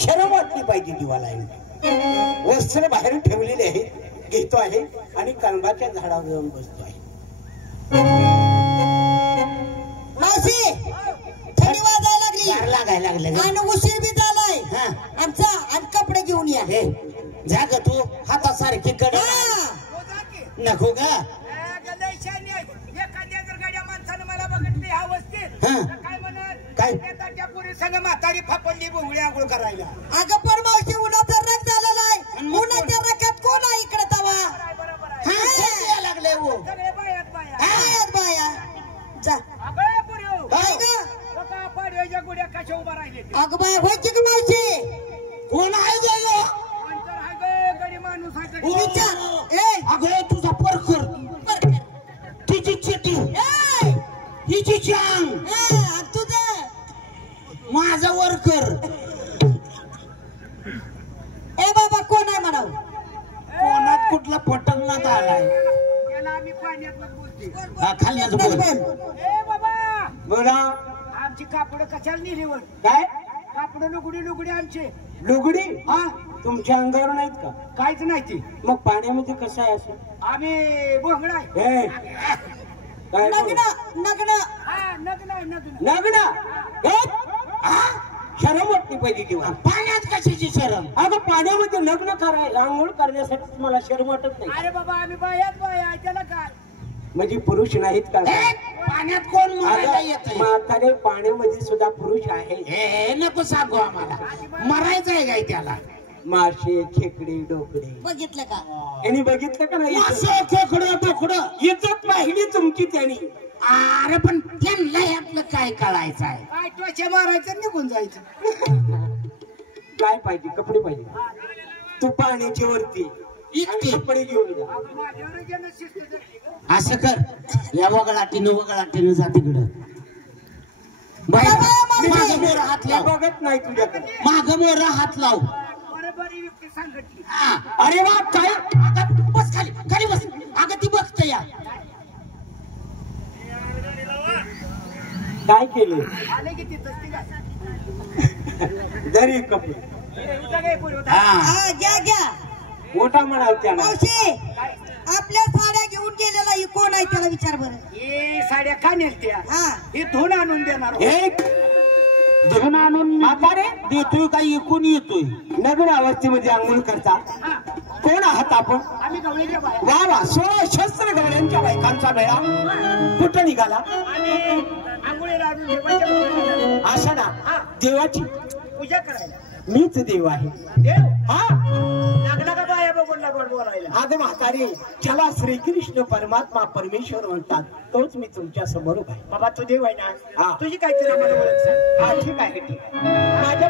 शरम वाटली पाहिजे जीवाला. वस्त्र बाहेर ठेवलेले आहे, घेतो आहे आणि कळंबाच्या झाडावर जाऊन बसतो आहे. मावशी थंडी वाजायला लागली, गार लागायला लागले आणि उशीर बी झालाय आमचा. आणि कपडे घेऊन या. हे जा ग तू हातासारखी कडे नको ग. एखाद्या जर गाड्या माणसानं मला बघितली ह्या वस्तीत काय म्हणत, काय त्या पुरी संग म्हातारी फापडली बोंगळी आंघोळ करायला. अगं पण मावशी उन्हाचा रंग झालेला आहे. उन्हाच्या रंगात कोण आहे इकडे तवा? लागले हो सगळे बायात बाया. आहेत बाया. जा अगं पुरी हो. काय ग? बघा पाडव्याच्या गुड्या कशा उभा राहिले. अगं बाया व्हायची की मावशी? कोण आहे ग? अंतर आहे ग, गडी माणूस आहे गडी. विचार. ए अगं तुझा परकर, तिची चिठी, हिची चांग, तुझं माझा वर्कर. ए बाबा कोण आहे म्हणाव? कोणात कुठला पटंगणात आलाय? याला आम्ही पाण्यात बोलते. खाल्ल्याचं बोल. ए बाबा बोला. आमची कापड कशाला नेलीवर? काय कापड लुगडी लुगडी आमची. लुगडी हा तुमच्या अंगावर नाहीत का? काहीच नाही ती. मग पाण्यामध्ये कसं आहे असं? आम्ही बोंगळा आहे. हे काय नग्न नग्न. हा नग्न आहे नग्न. लग्न शरम वाटली पहिली किंवा पाण्यात कशाची शरम? अगं पाण्यामध्ये लग्न करायला आंघोळ करण्यासाठी मला शरम वाटत नाही. अरे बाबा आम्ही बायात बाया त्याला काय म्हणजे पुरुष नाहीत का? पाण्यात कोण मरायला येत? म्हातारे पाण्यामध्ये सुद्धा पुरुष आहे. हे नको सांगू आम्हाला, मरायचं आहे काय त्याला? मासे, खेकडे, डोकडे बघितलं का? यांनी बघितलं का नाही? मासे, खेकडं, डोकडं इज्जत पाहिली तुमची त्यांनी. अरे पण त्यांना यातलं काय कळायचं आहे? काय त्वचा मारायचं निघून जायचं. काय पाहिजे? कपडे पाहिजे. तू पाण्याच्या वरती आणि कपडे घेऊन जा. असं कर, या वगळाटीनं जा तिकडं. माग मोर हात लाव. बघत नाही तुझ्याकडे. माग मोर हात लाव. अरे वा काय? बस खाली खाली बस. अगं ती बघत या. काय केले? आले की तिथं जरी कपडे घ्या घ्या. मोठा म्हणाल त्याला. मावशी आपल्या साड्या घेऊन गेलेला ही कोण आहे त्याला विचार बरं. हे साड्या का नेलत्या? हा हे धुवून आणून देणार. एक धुवून आणून म्हातारे देतोय का इकून येतोय? नवीन अवस्थेमध्ये आंघोळ करता. कोण आहात आपण? आम्ही गवळीच्या बाया. वा वा. 16 शस्त्र गवळ्यांच्या बायकांचा मेळा कुठं निघाला? आणि आंघोळीला आणून देवाच्या आषाढा देवाची पूजा करायला. मीच देव आहे. देव हा लागला का बाया बघून लागवड बोलायला? आग म्हातारे ज्याला श्रीकृष्ण परमात्मा परमेश्वर म्हणतात तोच मी तुमच्या समोर आहे. बाबा तू देव आहे ना? हा. तुझी काहीतरी आम्हाला ओळख सांग. हा ठीक आहे ठीक आहे. माझ्या